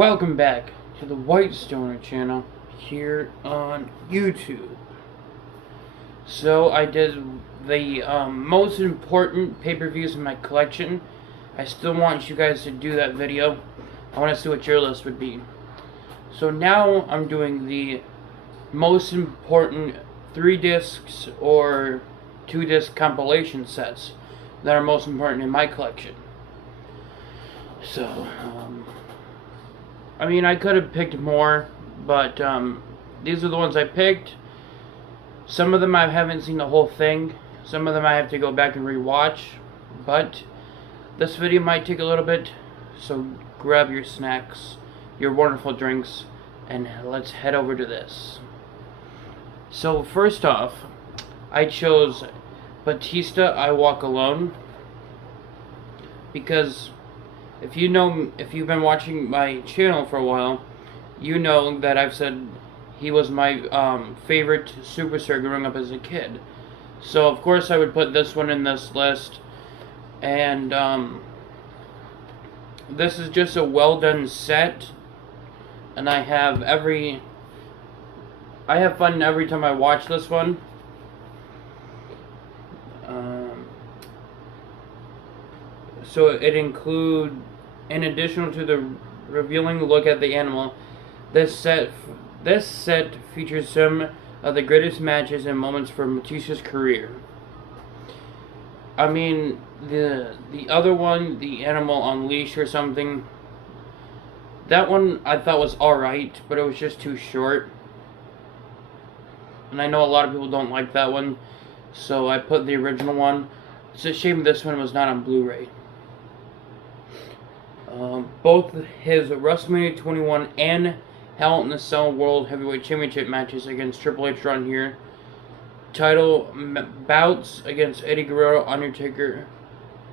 Welcome back to the White Stoner channel here on YouTube. So I did the most important pay-per-views in my collection. I still want you guys to do that video. I want to see what your list would be. So now I'm doing the most important 3 discs or 2 disc compilation sets that are most important in my collection. So, I mean, I could have picked more, but these are the ones I picked. Some of them I haven't seen the whole thing. Some of them I have to go back and rewatch. But this video might take a little bit, so grab your snacks, your wonderful drinks, and let's head over to this. So first off, I chose Batista, I Walk Alone, because if you've been watching my channel for a while, you know that I've said he was my favorite superstar growing up as a kid. So of course I would put this one in this list, and this is just a well done set, and I have fun every time I watch this one. So it includes, in addition to the revealing look at the animal, this set features some of the greatest matches and moments from Batista's career. I mean, the other one, the Animal Unleashed or something, that one I thought was alright, but it was just too short. And I know a lot of people don't like that one, so I put the original one. It's a shame this one was not on Blu-ray. Both his WrestleMania 21 and Hell in a Cell World Heavyweight Championship matches against Triple H are on here. Title bouts against Eddie Guerrero, Undertaker,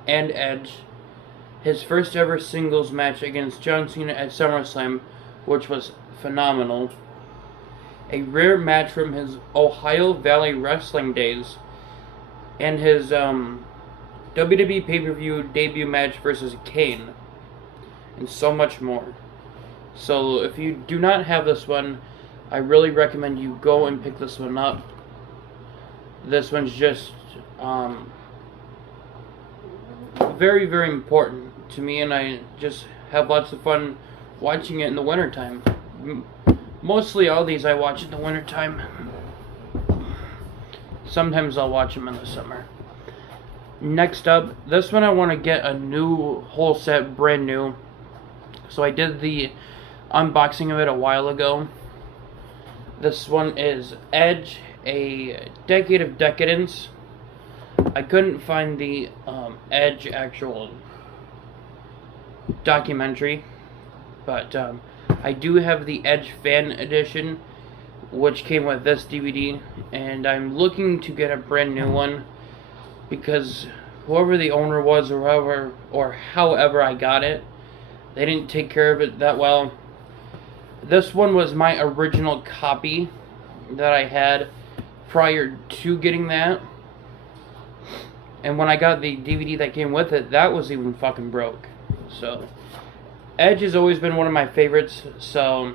and Edge. His first ever singles match against John Cena at SummerSlam, which was phenomenal. A rare match from his Ohio Valley Wrestling days. And his WWE pay-per-view debut match versus Kane. And so much more. So if you do not have this one, I really recommend you go and pick this one up. This one's just very, very important to me, and I just have lots of fun watching it in the wintertime. Mostly all these I watch in the wintertime. Sometimes I'll watch them in the summer. Next up, this one I want to get a new whole set, brand new. So I did the unboxing of it a while ago. This one is Edge, A Decade of Decadence. I couldn't find the Edge actual documentary, but I do have the Edge Fan Edition, which came with this DVD, and I'm looking to get a brand new one, because whoever the owner was, or however I got it, they didn't take care of it that well. This one was my original copy that I had prior to getting that. And when I got the DVD that came with it, that was even fucking broke. So, Edge has always been one of my favorites, so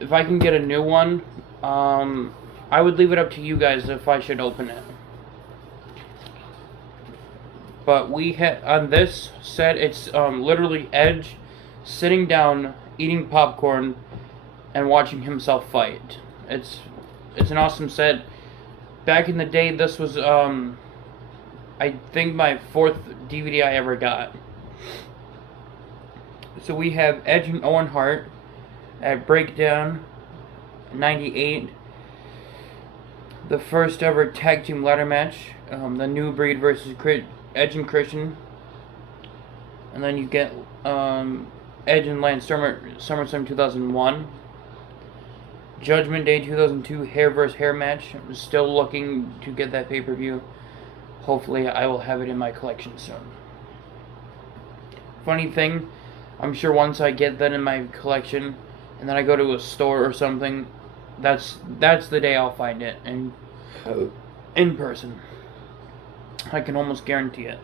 if I can get a new one, I would leave it up to you guys if I should open it. But we had on this set, it's literally Edge sitting down, eating popcorn, and watching himself fight. It's an awesome set. Back in the day, this was I think my 4th DVD I ever got. So we have Edge and Owen Hart at Breakdown 98. The first ever tag team ladder match, the New Breed versus Edge and Christian. And then you get Edge and Lance SummerSlam 2001. Judgment Day 2002 hair vs. hair match. I'm still looking to get that pay-per-view. Hopefully I will have it in my collection soon. Funny thing, I'm sure once I get that in my collection, and then I go to a store or something, that's the day I'll find it in person. I can almost guarantee it.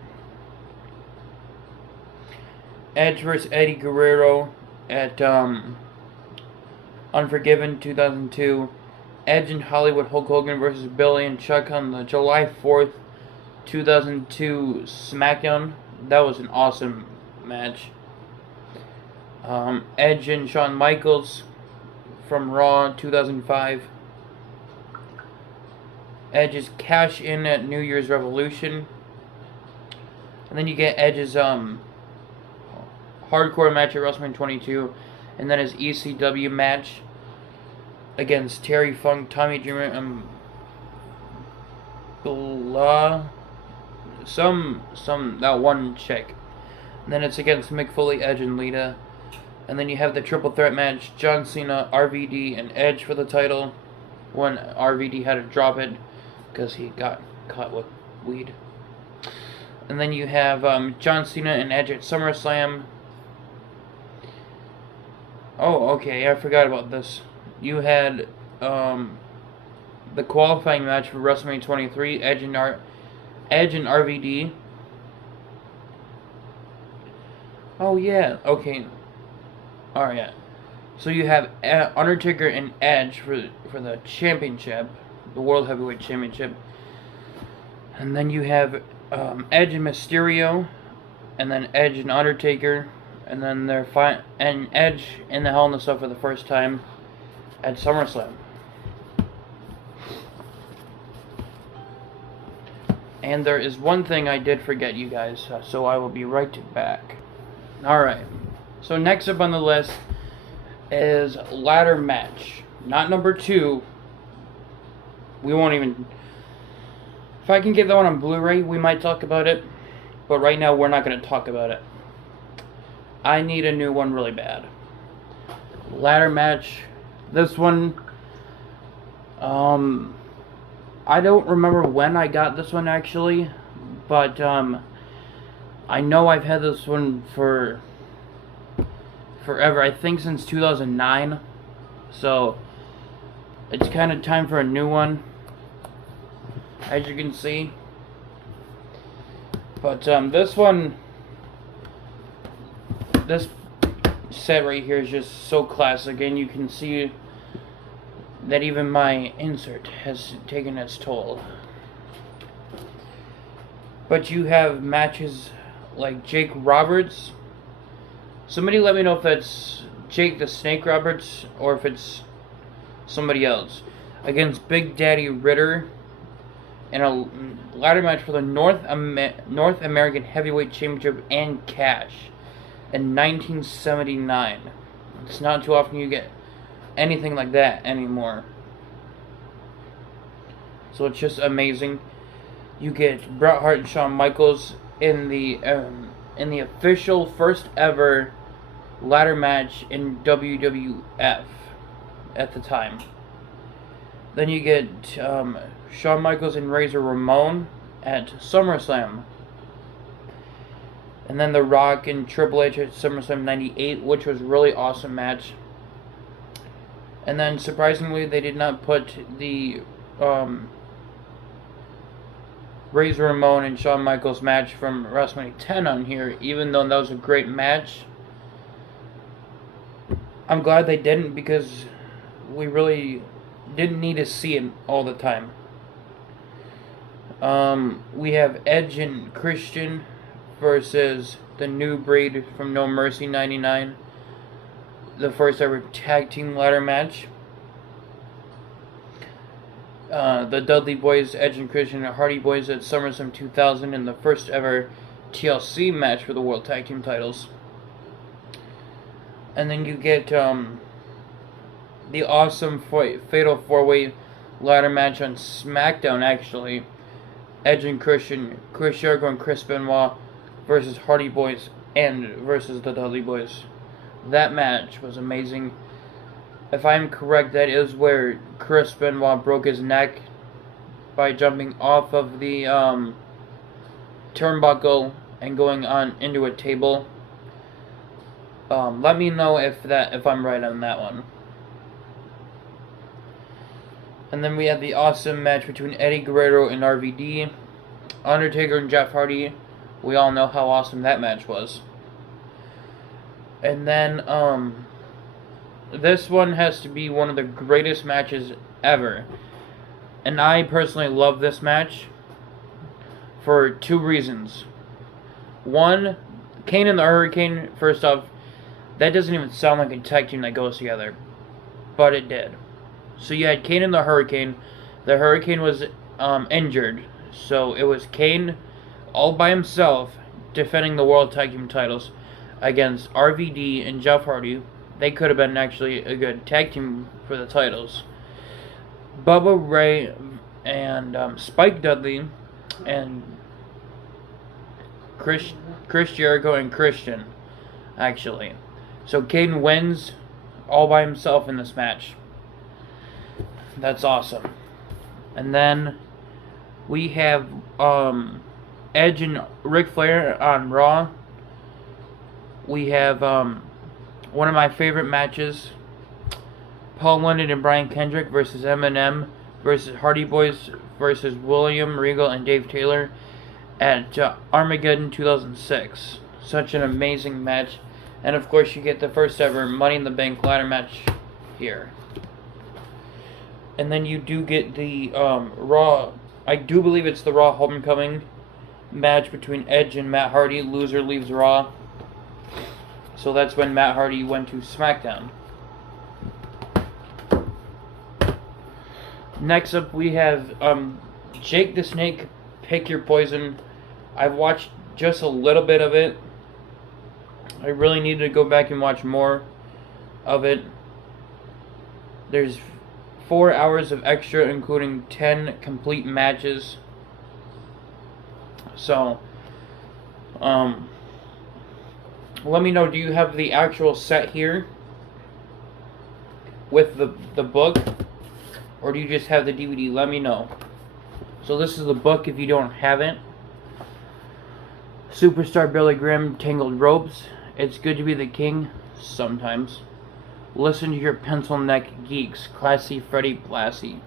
Edge vs. Eddie Guerrero at Unforgiven 2002. Edge and Hollywood Hulk Hogan versus Billy and Chuck on the July 4th, 2002 SmackDown. That was an awesome match. Edge and Shawn Michaels from Raw 2005. Edge's cash in at New Year's Revolution. And then you get Edge's hardcore match at WrestleMania 22. And then his ECW match against Terry Funk, Tommy Dreamer, and that one chick. And then it's against Mick Foley, Edge, and Lita. And then you have the triple threat match, John Cena, RVD, and Edge for the title. When RVD had to drop it because he got caught with weed. And then you have John Cena and Edge at SummerSlam. Oh, okay, I forgot about this. You had the qualifying match for WrestleMania 23, Edge and RVD. Oh yeah, okay. Oh yeah. So you have Undertaker and Edge for the championship, the World Heavyweight Championship, and then you have Edge and Mysterio, and then Edge and Undertaker, and then and Edge in the Hell in a Cell for the first time at SummerSlam. And there is one thing I did forget, you guys, so I will be right back. Alright, so next up on the list is ladder match. Not number 2. We won't even... If I can get that one on Blu-ray, we might talk about it. But right now, we're not going to talk about it. I need a new one really bad. Ladder match. This one... I don't remember when I got this one, actually. But, I know I've had this one for forever. I think since 2009. So it's kind of time for a new one, as you can see. But this one, this set right here is just so classic, and you can see that even my insert has taken its toll. But you have matches like Jake Roberts. Somebody let me know if that's Jake the Snake Roberts or if it's somebody else. Against Big Daddy Ritter in a ladder match for the North American Heavyweight Championship and cash in 1979. It's not too often you get anything like that anymore. So it's just amazing. You get Bret Hart and Shawn Michaels in the official first ever ladder match in WWF at the time. Then you get Shawn Michaels and Razor Ramon at SummerSlam. And then The Rock and Triple H at SummerSlam 98, which was a really awesome match. And then surprisingly, they did not put the Razor Ramon and Shawn Michaels match from WrestleMania 10 on here, even though that was a great match. I'm glad they didn't, because we really didn't need to see it all the time. We have Edge and Christian versus the New Breed from No Mercy 99. The first ever tag team ladder match. The Dudley Boys, Edge and Christian, and Hardy Boys at SummerSlam 2000 in the first ever TLC match for the World Tag Team titles. And then you get the awesome Fatal 4-Way ladder match on SmackDown, actually. Edge and Christian, Chris Jericho and Chris Benoit versus Hardy Boys and versus the Dudley Boys. That match was amazing. If I'm correct, that is where Chris Benoit broke his neck by jumping off of the turnbuckle and going on into a table. Let me know if I'm right on that one. And then we have the awesome match between Eddie Guerrero and RVD. Undertaker and Jeff Hardy. We all know how awesome that match was. And then, this one has to be one of the greatest matches ever. And I personally love this match for two reasons. One, Kane and the Hurricane, first off, that doesn't even sound like a tag team that goes together. But it did. So you had Kane and the Hurricane. The Hurricane was injured. So it was Kane all by himself defending the World Tag Team titles against RVD and Jeff Hardy. They could have been actually a good tag team for the titles. Bubba Ray and Spike Dudley and Chris Jericho and Christian, actually. So Kane wins all by himself in this match. That's awesome. And then we have Edge and Ric Flair on Raw. We have one of my favorite matches, Paul London and Brian Kendrick versus Eminem versus Hardy Boys versus William Regal and Dave Taylor at Armageddon 2006. Such an amazing match. And of course you get the first ever Money in the Bank ladder match here. And then you do get the Raw, I do believe it's the Raw Homecoming match between Edge and Matt Hardy. Loser leaves Raw. So that's when Matt Hardy went to SmackDown. Next up we have Jake the Snake, Pick Your Poison. I've watched just a little bit of it. I really need to go back and watch more of it. There's 4 hours of extra, including 10 complete matches. So, let me know, do you have the actual set here with the book, or do you just have the DVD? Let me know. So this is the book if you don't have it. Superstar Billy Graham, Tangled Ropes. It's Good to Be the King, sometimes. Listen to Your Pencil Neck Geeks, Classy Freddie Blassie.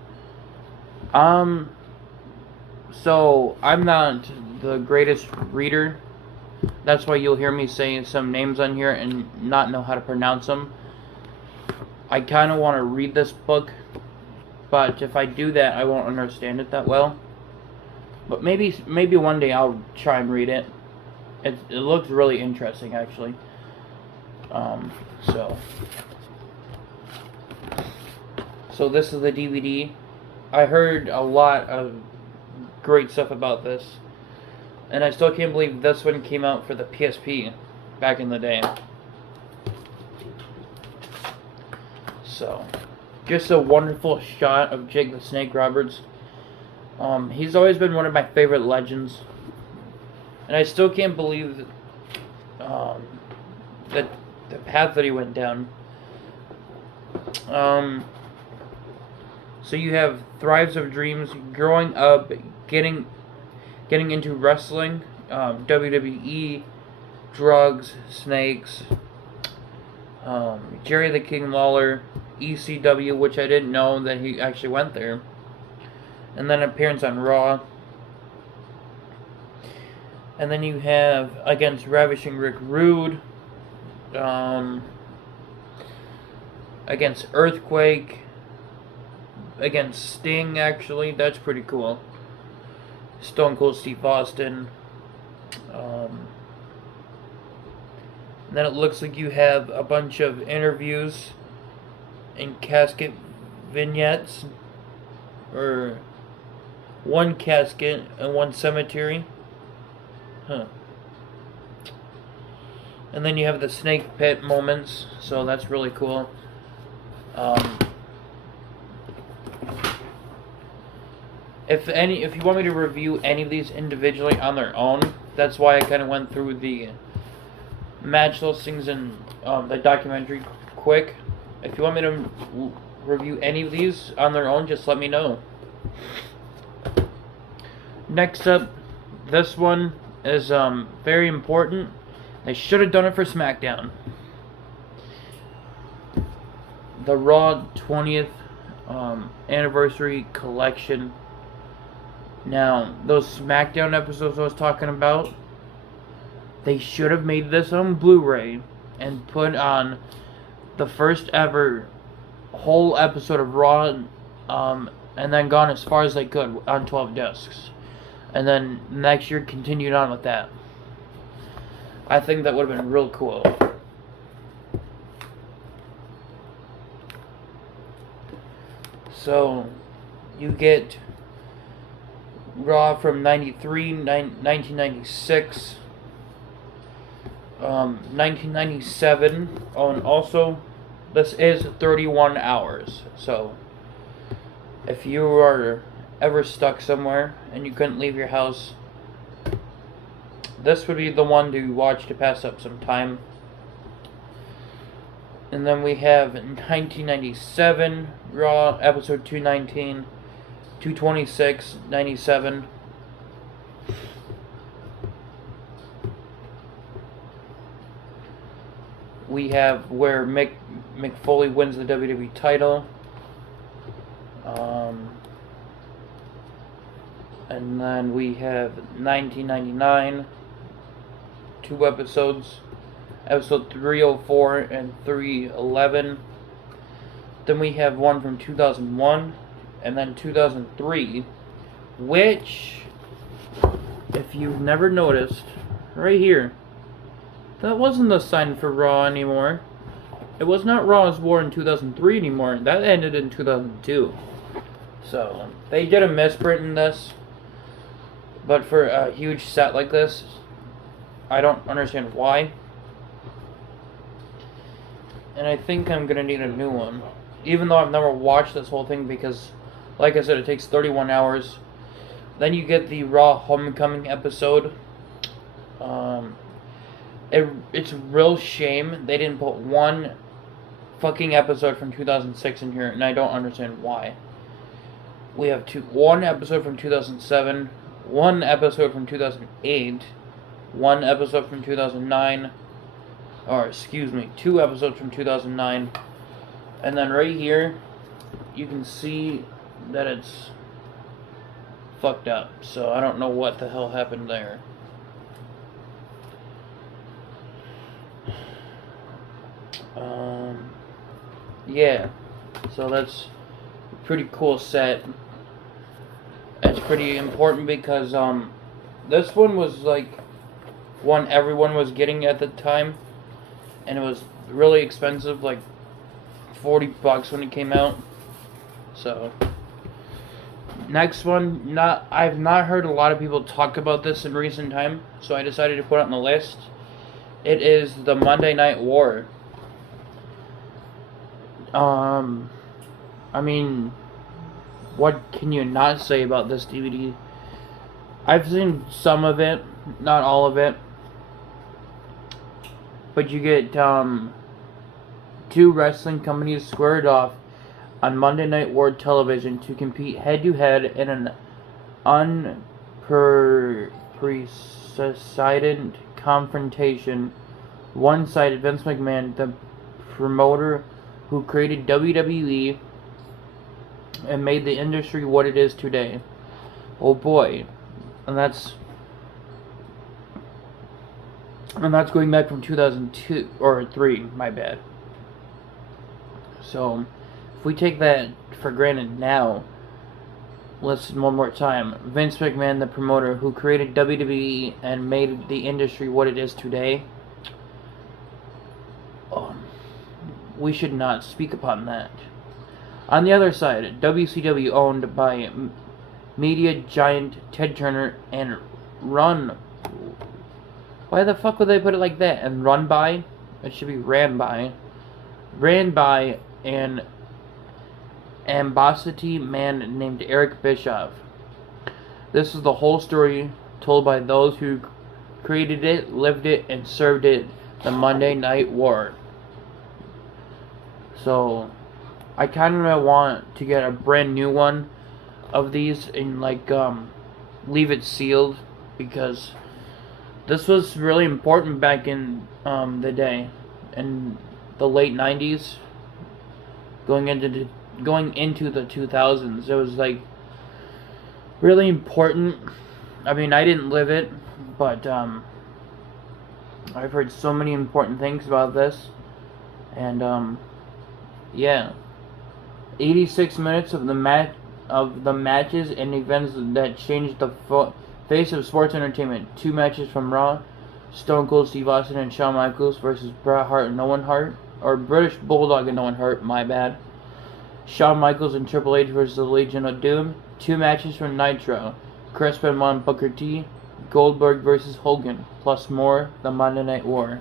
So I'm not the greatest reader. That's why you'll hear me saying some names on here and not know how to pronounce them. I kind of want to read this book, but if I do that, I won't understand it that well. But maybe one day I'll try and read it. It looks really interesting, actually. So this is the DVD. I heard a lot of great stuff about this, and I still can't believe this one came out for the PSP back in the day. So, just a wonderful shot of Jake the Snake Roberts. He's always been one of my favorite legends, and I still can't believe that the path that he went down. So you have Thrives of Dreams, growing up, getting into wrestling, WWE, drugs, snakes, Jerry the King Lawler, ECW, which I didn't know that he actually went there, and then appearance on Raw. And then you have against Ravishing Rick Rude, against Earthquake, against Sting, actually. That's pretty cool. Stone Cold Steve Austin. Then it looks like you have a bunch of interviews and casket vignettes, or one casket and one cemetery. And then you have the snake pit moments, so that's really cool. If you want me to review any of these individually on their own, that's why I kind of went through the match listings and the documentary quick. If you want me to review any of these on their own, just let me know. Next up, this one is very important. They should have done it for SmackDown. The Raw 20th anniversary collection. Now, those SmackDown episodes I was talking about, they should have made this on Blu-ray and put on the first ever whole episode of Raw, and then gone as far as they could on 12 discs. And then next year continued on with that. I think that would have been real cool. So, you get Raw from 1996, 1997, and also, this is 31 hours, so, if you are ever stuck somewhere, and you couldn't leave your house, this would be the one to watch to pass up some time. And then we have 1997, Raw, episode 219, 226, 97. We have where Mick Foley wins the WWE title. And then we have 1999, 2 episodes. Episode 304 and 311. Then we have one from 2001 and then 2003, which, if you've never noticed, right here, that wasn't the sign for Raw anymore. It was not Raw's War in 2003 anymore. That ended in 2002. So, they did a misprint in this. But for a huge set like this, I don't understand why. And I think I'm gonna need a new one. Even though I've never watched this whole thing because, like I said, it takes 31 hours. Then you get the Raw Homecoming episode. It's a real shame they didn't put one fucking episode from 2006 in here, and I don't understand why. We have one episode from 2007, one episode from 2008, one episode from 2009, or excuse me, 2 episodes from 2009, and then right here, you can see that it's fucked up, so I don't know what the hell happened there. Yeah, so that's a pretty cool set. It's pretty important because, this one was like one everyone was getting at the time, and it was really expensive, like $40 when it came out. So, next one, I've not heard a lot of people talk about this in recent time, so I decided to put it on the list. It is the Monday Night War. I mean, what can you not say about this DVD? I've seen some of it, not all of it. But you get, 2 wrestling companies squared off on Monday Night War television to compete head-to-head in an unprecedented confrontation. One-sided. Vince McMahon, the promoter who created WWE and made the industry what it is today. Oh boy. And that's going back from 2002 or 3, my bad. So, if we take that for granted now, listen one more time. Vince McMahon, the promoter who created WWE and made the industry what it is today. We should not speak upon that. On the other side, WCW, owned by media giant Ted Turner and run... Why the fuck would they put it like that? And run by? It should be ran by. Ran by an ambassador man named Eric Bischoff. This is the whole story told by those who created it, lived it, and served it, the Monday Night War. So, I kind of want to get a brand new one of these and, like, leave it sealed, because this was really important back in the day, in the late 90s, going into the 2000s. It was, like, really important. I mean, I didn't live it, but I've heard so many important things about this, and yeah, 86 minutes of the matches and events that changed the face of sports entertainment. 2 matches from Raw: Stone Cold Steve Austin and Shawn Michaels versus Bret Hart and Owen Hart, or British Bulldog and Owen Hart. My bad. Shawn Michaels and Triple H versus the Legion of Doom. 2 matches from Nitro: Chris Benoit and Booker T, Goldberg versus Hogan, plus more, the Monday Night War.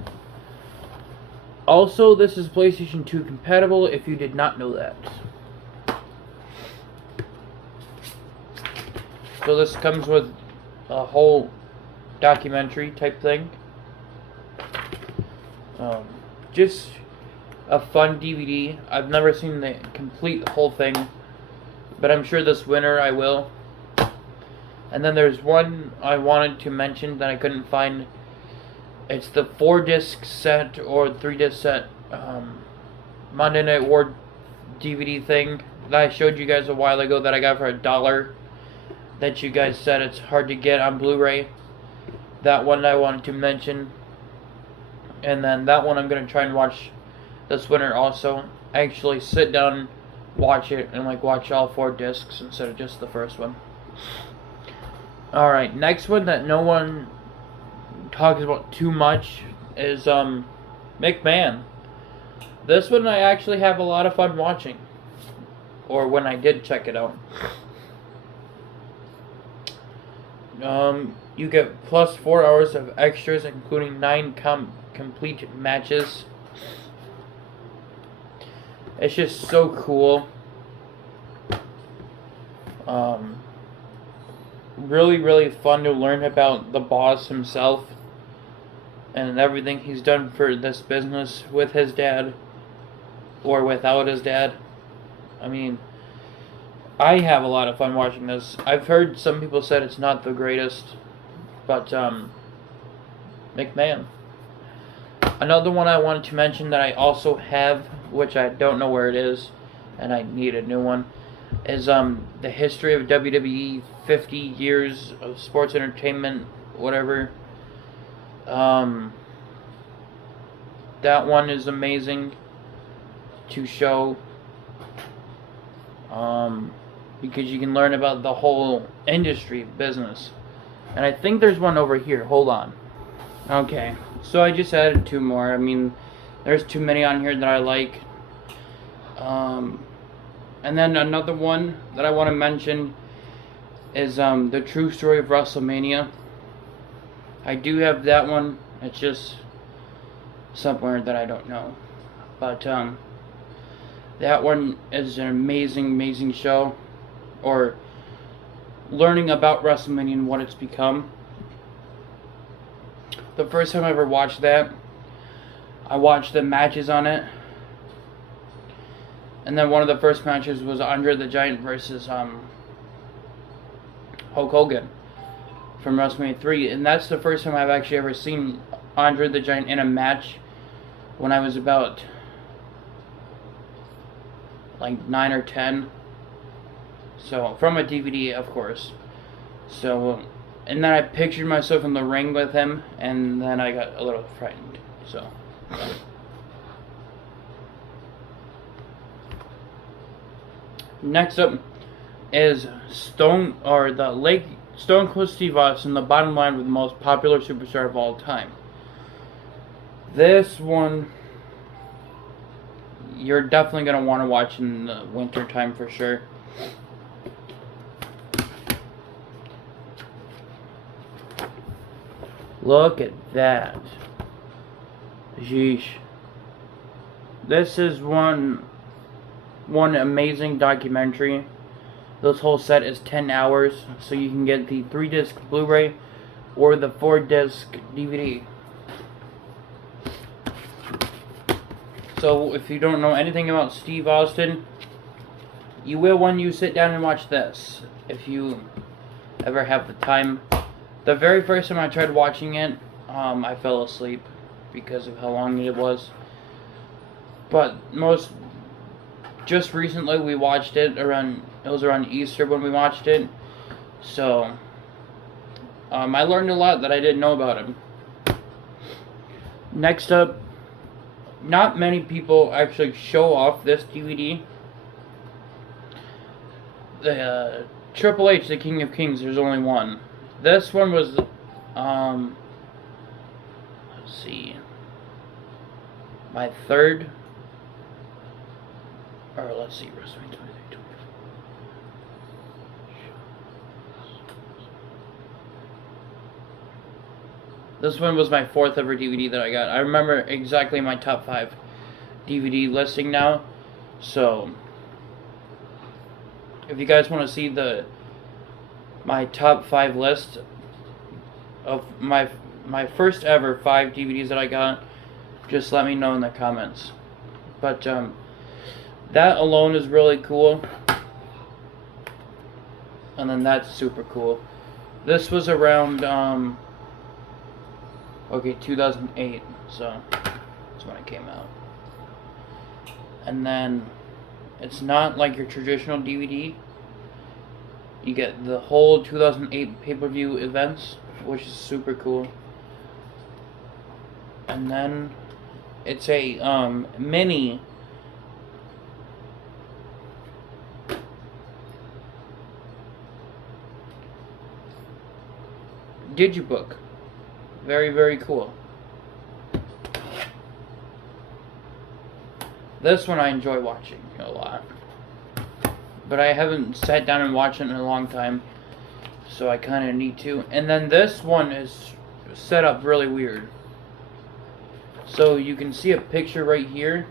Also, this is PlayStation 2 compatible if you did not know that. So this comes with a whole documentary type thing. Just a fun DVD. I've never seen the complete whole thing, but I'm sure this winter I will. And then there's one I wanted to mention that I couldn't find. It's the 4-disc set or 3-disc set Monday Night War DVD thing that I showed you guys a while ago that I got for $1. That you guys said it's hard to get on Blu-ray. That one I wanted to mention. And then that one I'm going to try and watch this winter also. Actually sit down, watch it, and watch all 4 discs instead of just the first one. Alright, next one that no one talks about too much is McMahon. This one I actually have a lot of fun watching. Or when I did check it out. You get plus 4 hours of extras, including 9 complete matches. It's just so cool. Really, really fun to learn about the boss himself and everything he's done for this business with his dad or without his dad. I mean, I have a lot of fun watching this. I've heard some people said it's not the greatest, but McMahon. Another one I wanted to mention that I also have, which I don't know where it is, and I need a new one, is the history of WWE, 50 years of sports entertainment, whatever. That one is amazing to show, because you can learn about the whole industry business. And I think there's one over here. Hold on. Okay, so I just added 2 more. I mean, there's too many on here that I like. And then another one that I want to mention is the true story of WrestleMania. I do have that one. It's just somewhere that I don't know. But that one is an amazing, amazing show. Or learning about WrestleMania and what it's become. The first time I ever watched that, I watched the matches on it. And then one of the first matches was Andre the Giant versus Hulk Hogan from WrestleMania 3. And that's the first time I've actually ever seen Andre the Giant in a match when I was about 9 or 10. So, from a DVD, of course. So, and then I pictured myself in the ring with him, and then I got a little frightened. So, next up is Stone Cold Steve Austin, the bottom line with the most popular superstar of all time. This one you're definitely going to want to watch in the winter time for sure. Look at that. Sheesh. This is one amazing documentary. This whole set is 10 hours, so you can get the 3-disc Blu-ray or the 4-disc DVD. So if you don't know anything about Steve Austin, you will when you sit down and watch this, if you ever have the time. The very first time I tried watching it, I fell asleep because of how long it was. But just recently we watched it around Easter when we watched it. So I learned a lot that I didn't know about him. Next up, not many people actually show off this DVD. The Triple H, the King of Kings, there's only one. This one was, let's see, my third, or let's see, WrestleMania 23. This one was my fourth ever DVD that I got. I remember exactly my top 5 DVD listing now. So, if you guys want to see my top 5 list of my first ever 5 DVDs that I got, just let me know in the comments. But that alone is really cool. And then that's super cool. This was around 2008, so that's when it came out. And then it's not like your traditional DVD. You get the whole 2008 pay-per-view events, which is super cool. And then it's a mini digibook. Very, very cool. This one I enjoy watching a lot. But I haven't sat down and watched it in a long time, so I kind of need to. And then this one is set up really weird. So you can see a picture right here,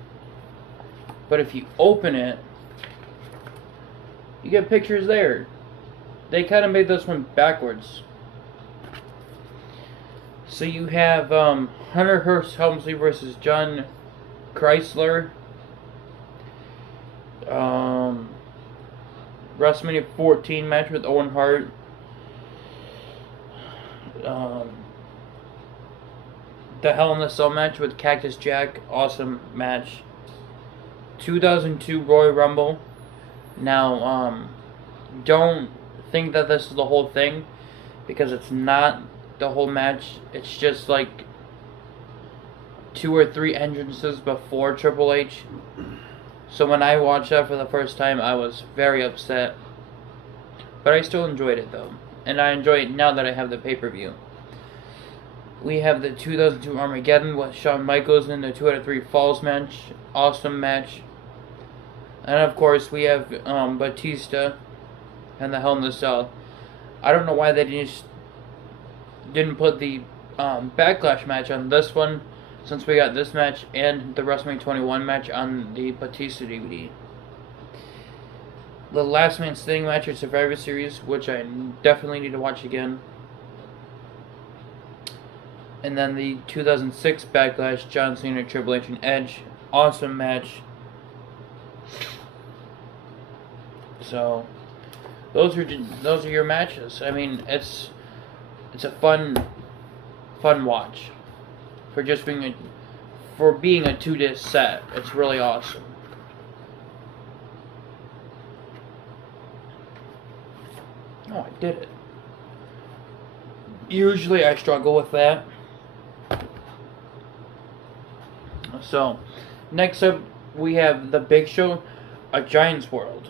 but if you open it, you get pictures there. They kind of made this one backwards. So you have Hunter Hearst Helmsley versus John Chrysler. WrestleMania 14 match with Owen Hart. The Hell in a Cell match with Cactus Jack. Awesome match. 2002 Royal Rumble. Now, don't think that this is the whole thing, because it's not the whole match. It's just like 2 or 3 entrances before Triple H. So when I watched that for the first time, I was very upset. But I still enjoyed it though. And I enjoy it now that I have the pay-per-view. We have the 2002 Armageddon with Shawn Michaels in the 2 out of 3 Falls match. Awesome match. And of course we have Batista and the Hell in the Cell. I don't know why they didn't put the Backlash match on this one, since we got this match and the WrestleMania 21 match on the Batista DVD. The Last Man Standing match at Survivor Series, which I definitely need to watch again. And then the 2006 Backlash, John Cena, Triple H, and Edge. Awesome match. So, those are your matches. I mean, it's a fun watch. For just being a 2-disc set. It's really awesome. Oh, I did it. Usually I struggle with that. So, next up we have The Big Show, A Giant's World.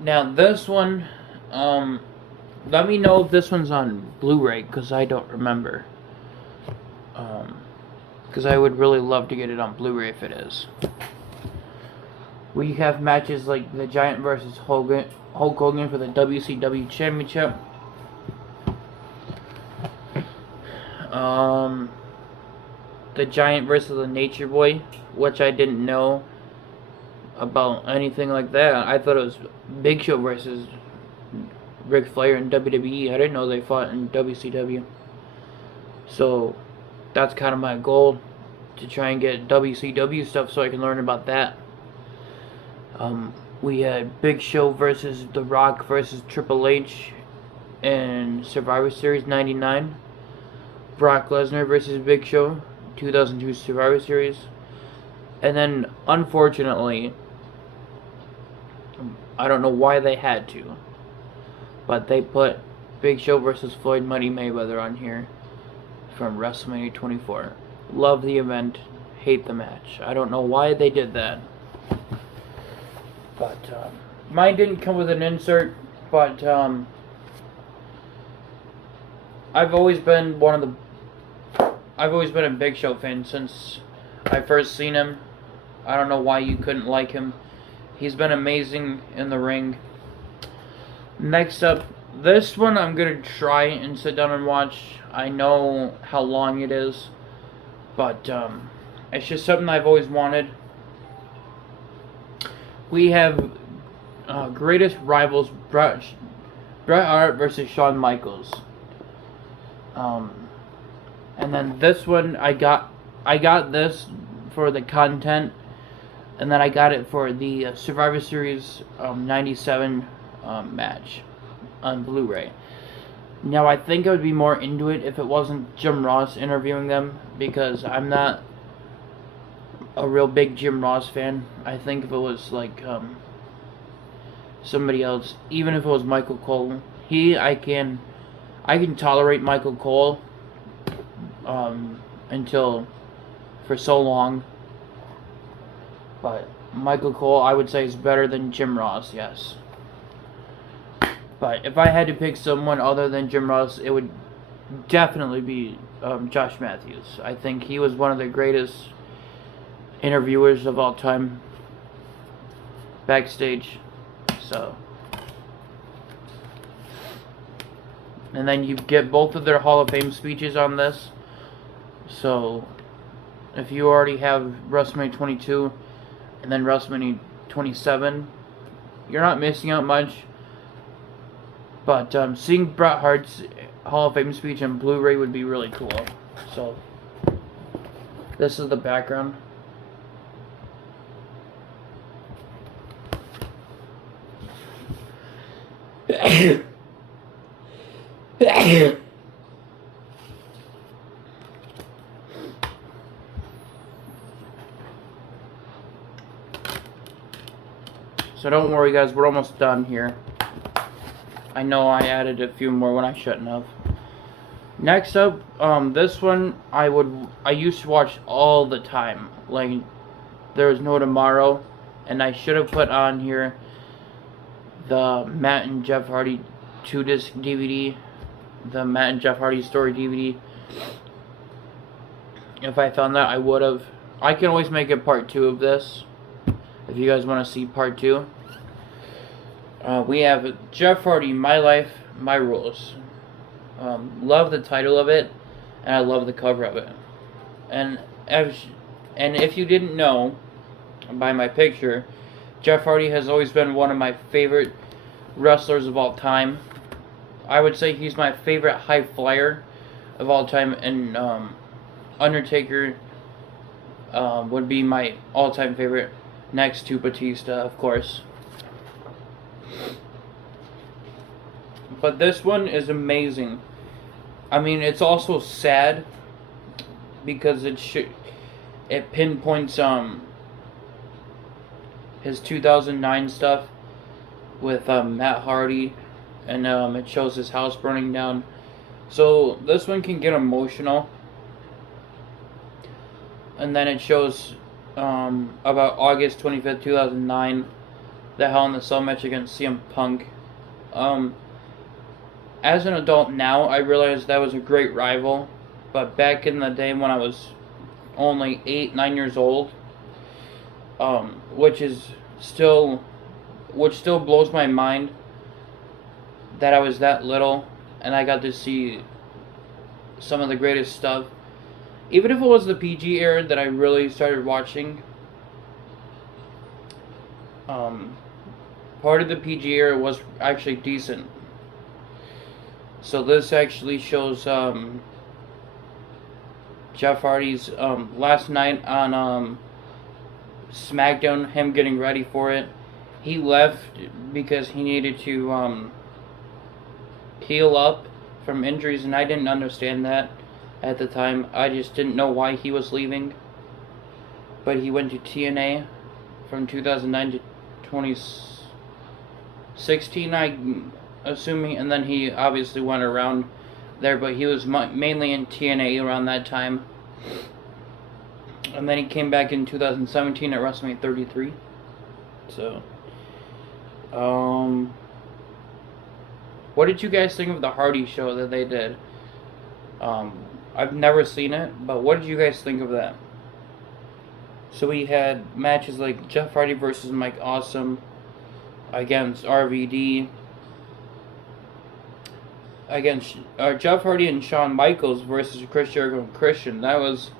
Now this one, let me know if this one's on Blu-ray, because I don't remember. Because I would really love to get it on Blu-ray if it is. We have matches like the Giant versus Hulk Hogan for the WCW Championship. The Giant versus the Nature Boy, which I didn't know about anything like that. I thought it was Big Show versus Ric Flair in WWE. I didn't know they fought in WCW. So that's kind of my goal, to try and get WCW stuff so I can learn about that. We had Big Show versus The Rock versus Triple H in Survivor Series 99. Brock Lesnar versus Big Show, 2002 Survivor Series. And then, unfortunately, I don't know why they had to, but they put Big Show versus Floyd Money Mayweather on here. from WrestleMania 24. Love the event, hate the match. I don't know why they did that. But mine didn't come with an insert, but I've always been a Big Show fan since I first seen him. I don't know why you couldn't like him. He's been amazing in the ring. Next up, this one I'm going to try and sit down and watch. I know how long it is, but it's just something I've always wanted. We have Greatest Rivals, Bret Hart versus Shawn Michaels. And then this one, I got this for the content, and then I got it for the Survivor Series 97 match on Blu-ray. Now, I think I would be more into it if it wasn't Jim Ross interviewing them, because I'm not a real big Jim Ross fan. I think if it was like somebody else, even if it was Michael Cole, I can tolerate Michael Cole until for so long, but Michael Cole I would say is better than Jim Ross, yes. But if I had to pick someone other than Jim Ross, it would definitely be Josh Matthews. I think he was one of the greatest interviewers of all time backstage. So, and then you get both of their Hall of Fame speeches on this. So, if you already have WrestleMania 22 and then WrestleMania 27, you're not missing out much. But seeing Bret Hart's Hall of Fame speech on Blu-ray would be really cool. So, this is the background. So don't worry guys, we're almost done here. I know I added a few more when I shouldn't have. Next up, this one I used to watch all the time. Like, There Is No Tomorrow, and I should have put on here the Matt and Jeff Hardy 2-disc DVD, the Matt and Jeff Hardy story DVD. If I found that, I would have. I can always make a part 2 of this if you guys want to see part 2. We have Jeff Hardy, My Life, My Rules. Love the title of it, and I love the cover of it. And if you didn't know by my picture, Jeff Hardy has always been one of my favorite wrestlers of all time. I would say he's my favorite high flyer of all time, and Undertaker would be my all-time favorite, next to Batista, of course. But this one is amazing. I mean, it's also sad because it pinpoints his 2009 stuff with Matt Hardy, and it shows his house burning down. So this one can get emotional. And then it shows about August 25th, 2009, the Hell in the Cell match against CM Punk. As an adult now, I realize that was a great rival, but back in the day when I was only 8-9 years old, which still blows my mind that I was that little and I got to see some of the greatest stuff. Even if it was the PG era that I really started watching, part of the PG era was actually decent. So this actually shows Jeff Hardy's last night on SmackDown, him getting ready for it. He left because he needed to heal up from injuries, and I didn't understand that at the time. I just didn't know why he was leaving. But he went to TNA from 2009 to 2016, I'm assuming, and then he obviously went around there, but he was mainly in TNA around that time. And then he came back in 2017 at WrestleMania 33. So, what did you guys think of the Hardy show that they did? I've never seen it, but what did you guys think of that? So we had matches like Jeff Hardy versus Mike Awesome against RVD, against Jeff Hardy and Shawn Michaels versus Chris Jericho and Christian. That was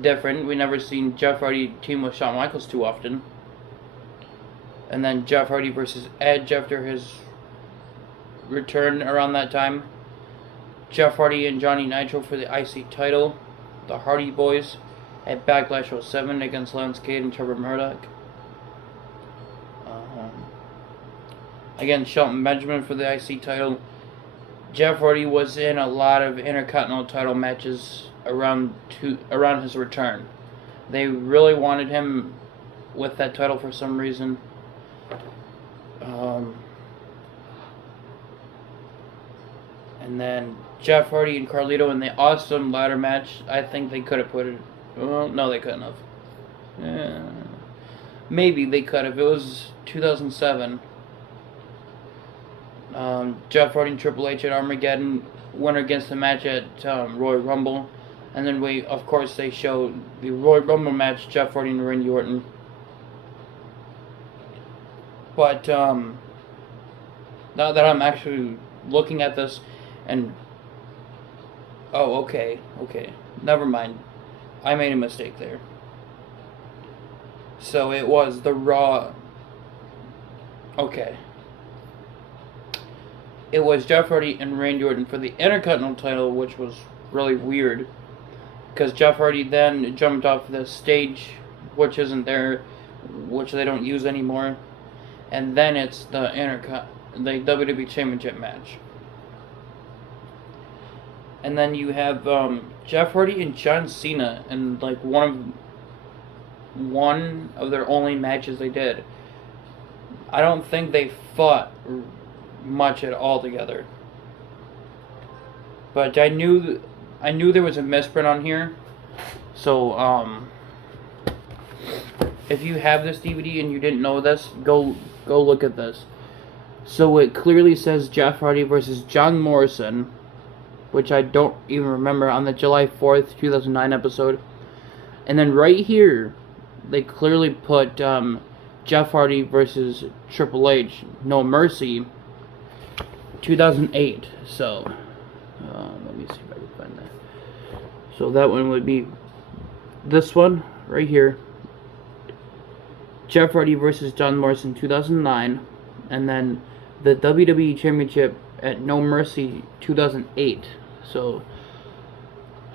different. We never seen Jeff Hardy team with Shawn Michaels too often. And then Jeff Hardy versus Edge after his return around that time. Jeff Hardy and Johnny Nitro for the IC title. The Hardy Boys at Backlash 07 against Lance Cade and Trevor Murdoch. Against Shelton Benjamin for the IC title. Jeff Hardy was in a lot of Intercontinental title matches around his return. They really wanted him with that title for some reason. And then Jeff Hardy and Carlito in the Awesome ladder match. I think they could have put it. Well, no, they couldn't have. Yeah. Maybe they could have. It was 2007. Jeff Hardy and Triple H at Armageddon went against the match at Royal Rumble. And then of course, they showed the Royal Rumble match, Jeff Hardy and Randy Orton. But now that I'm actually looking at this, and oh, okay, never mind. I made a mistake there. So it was the Raw. Okay. It was Jeff Hardy and Randy Orton for the Intercontinental title, which was really weird. Because Jeff Hardy then jumped off the stage, which isn't there, which they don't use anymore. And then it's the WWE Championship match. And then you have Jeff Hardy and John Cena in like one of their only matches they did. I don't think they fought much at all together. But I knew there was a misprint on here. So if you have this DVD and you didn't know this, go look at this. So it clearly says Jeff Hardy versus John Morrison, which I don't even remember, on the July 4th, 2009 episode. And then right here, they clearly put Jeff Hardy versus Triple H, No Mercy, 2008. So, let me see if I can find that. So that one would be this one, right here. Jeff Hardy versus John Morrison, 2009. And then the WWE Championship at No Mercy, 2008. So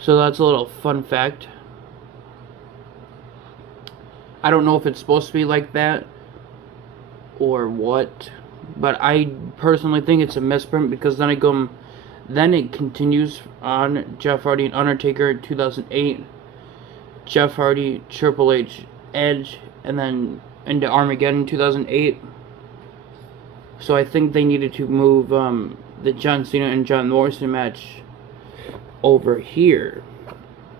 that's a little fun fact. I don't know if it's supposed to be like that or what, but I personally think it's a misprint, because then it continues on Jeff Hardy and Undertaker in 2008, Jeff Hardy, Triple H, Edge, and then into Armageddon 2008. So I think they needed to move the John Cena and John Morrison match over here,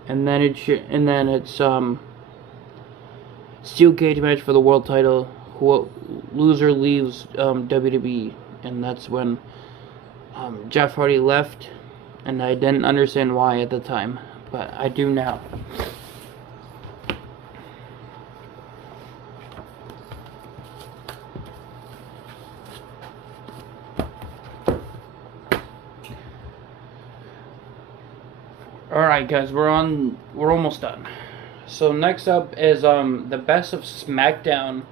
and then it's steel cage match for the world title. Loser leaves WWE, and that's when Jeff Hardy left, and I didn't understand why at the time, but I do now. Alright guys, we're almost done. So next up is the best of SmackDown.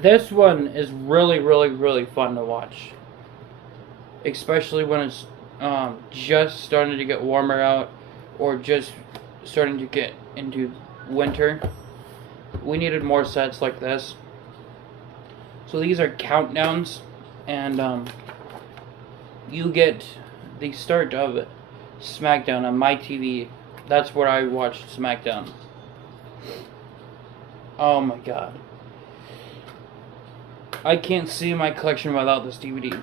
This one is really fun to watch, especially when it's just starting to get warmer out, or just starting to get into winter. We needed more sets like this. So these are countdowns, and you get the start of it. SmackDown on my TV. That's where I watched SmackDown. Oh my god. I can't see my collection without this DVD.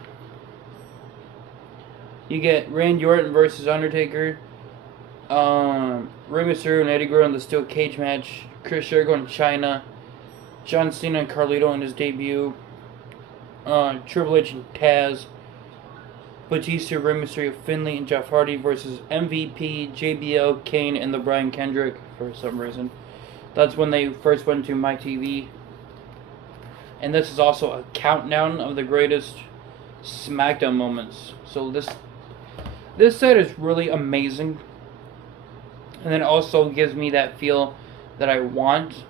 You get Randy Orton versus Undertaker. Rey Mysterio and Eddie Guerrero in the steel cage match. Chris Jericho in China. John Cena and Carlito in his debut. Triple H and Taz. Batista, Rey Mysterio, Finlay, and Jeff Hardy versus MVP, JBL, Kane, and the Brian Kendrick for some reason. That's when they first went to my TV. And this is also a countdown of the greatest SmackDown moments. So this set is really amazing. And then also gives me that feel that I want.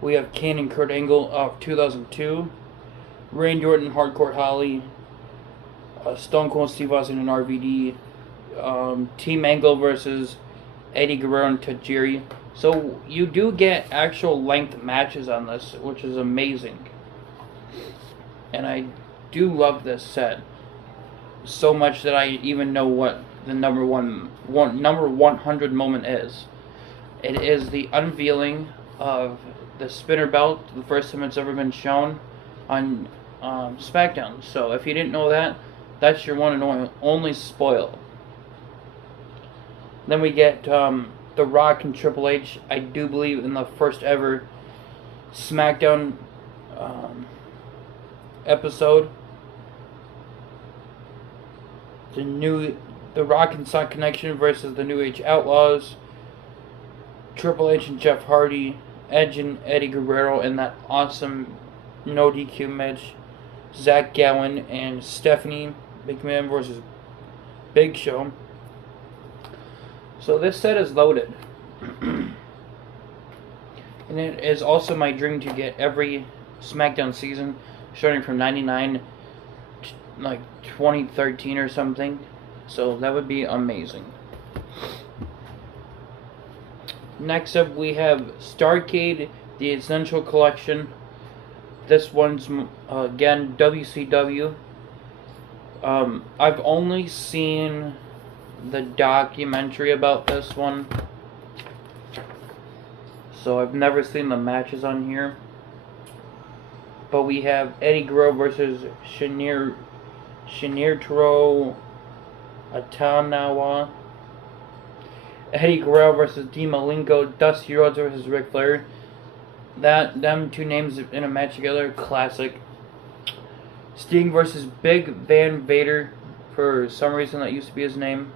We have Kane and Kurt Angle of 2002. Randy Orton, Hardcore Holly. Stone Cold Steve Austin and RVD. Team Angle versus Eddie Guerrero and Tajiri. So you do get actual length matches on this, which is amazing. And I do love this set so much that I even know what the number 100 moment is. It is the unveiling of the spinner belt, the first time it's ever been shown on SmackDown. So if you didn't know that, that's your one and only spoil. Then we get The Rock and Triple H, I do believe in the first ever SmackDown episode. The Rock and Sock Connection versus the New Age Outlaws. Triple H and Jeff Hardy. Edge and Eddie Guerrero in that awesome no DQ match. Zach Gowen and Stephanie McMahon versus Big Show. So this set is loaded. And it is also my dream to get every SmackDown season, starting from 99 to like 2013 or something. So that would be amazing. Next up we have Starrcade, the Essential Collection. This one's again WCW. I've only seen the documentary about this one, so I've never seen the matches on here. But we have Eddie Guerrero versus Shinjiro Atanawa. Eddie Guerrero versus Dean Malenko. Dusty Rhodes versus Ric Flair. Them two names in a match together, classic. Sting versus Big Van Vader. For some reason that used to be his name.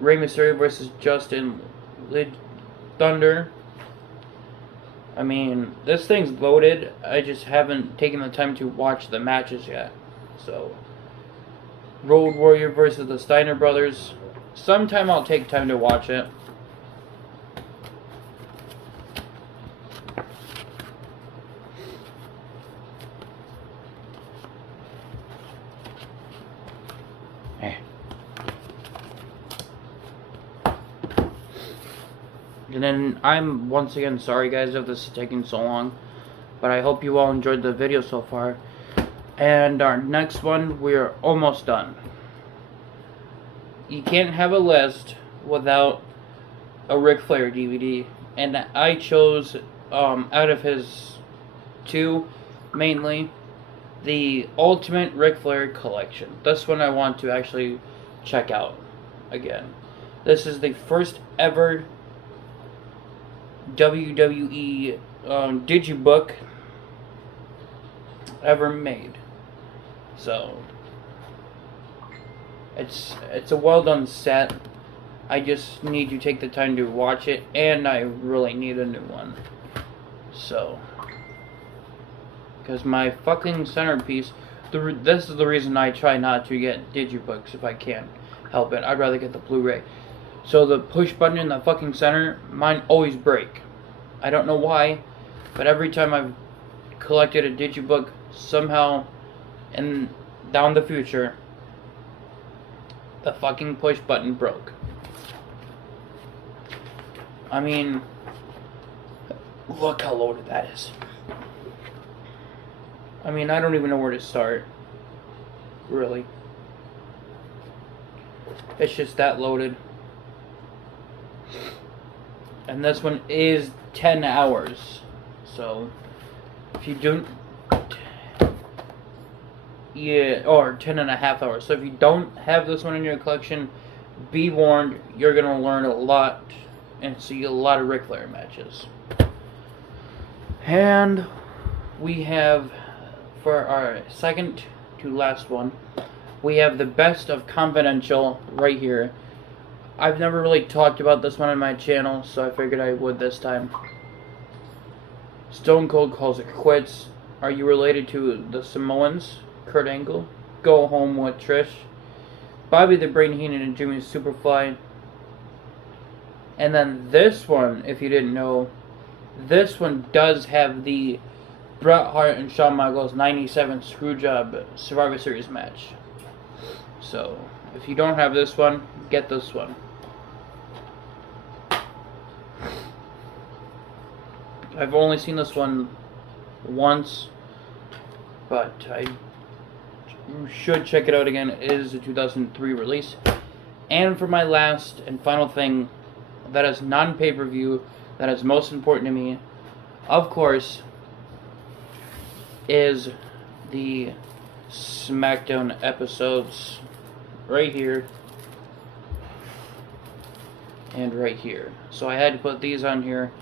Rey Mysterio versus Justin Thunder. I mean, this thing's loaded. I just haven't taken the time to watch the matches yet. So, Road Warrior versus the Steiner Brothers. Sometime I'll take time to watch it. And then I'm once again sorry guys if this is taking so long, but I hope you all enjoyed the video so far. And our next one, we're almost done. You can't have a list without a Ric Flair DVD, and I chose out of his two mainly the Ultimate Ric Flair Collection. This one I want to actually check out again. This is the first ever WWE digibook ever made. So it's a well done set. I just need to take the time to watch it, and I really need a new one. So, because my fucking centerpiece, this is the reason I try not to get digibooks if I can help it. I'd rather get the Blu-ray. So the push button in the fucking center, mine always break. I don't know why, but every time I've collected a digibook, somehow, and down the future, the fucking push button broke. I mean, look how loaded that is. I mean, I don't even know where to start. Really. It's just that loaded. And this one is 10 hours. So, if you don't... Yeah, or 10.5 hours. So if you don't have this one in your collection, be warned, you're going to learn a lot and see a lot of Ric Flair matches. And we have, for our second to last one, we have the Best of Confidential right here. I've never really talked about this one on my channel, so I figured I would this time. Stone Cold calls it quits. Are you related to the Samoans? Kurt Angle. Go home with Trish. Bobby the Brain Heenan and Jimmy Superfly. And then this one, if you didn't know, this one does have the Bret Hart and Shawn Michaels 97 Screwjob Survivor Series match. So, if you don't have this one, get this one. I've only seen this one once, but I should check it out again. It is a 2003 release. And for my last and final thing that is non-pay-per-view, that is most important to me, of course, is the SmackDown episodes right here and right here. So I had to put these on here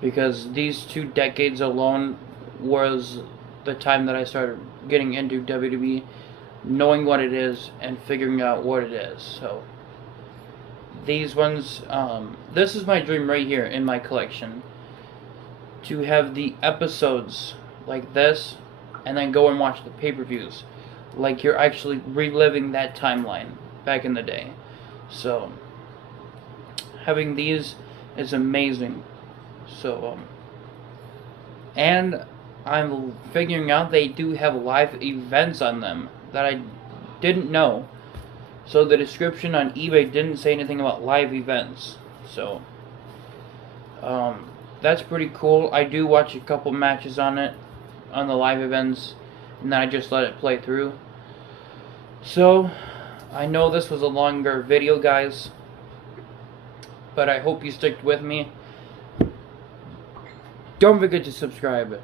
because these 2 decades alone was the time that I started getting into WWE, knowing what it is and figuring out what it is. So these ones, this is my dream right here in my collection, to have the episodes like this and then go and watch the pay-per-views like you're actually reliving that timeline back in the day. So having these is amazing. So and I'm figuring out they do have live events on them that I didn't know. So the description on eBay didn't say anything about live events. So that's pretty cool. I do watch a couple matches on it, on the live events, and then I just let it play through. So I know this was a longer video, guys, but I hope you stick with me. Don't forget to subscribe.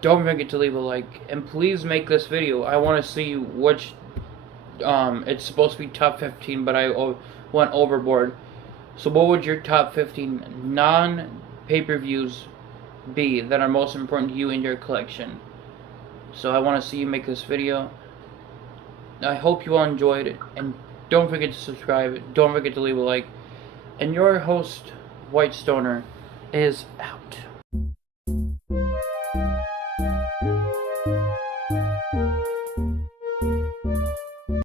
Don't forget to leave a like, and please make this video. I want to see which, it's supposed to be top 15, but I went overboard. So what would your top 15 non-pay-per-views be that are most important to you in your collection? So I want to see you make this video. I hope you all enjoyed it, and don't forget to subscribe. Don't forget to leave a like. And your host, White Stoner, is out.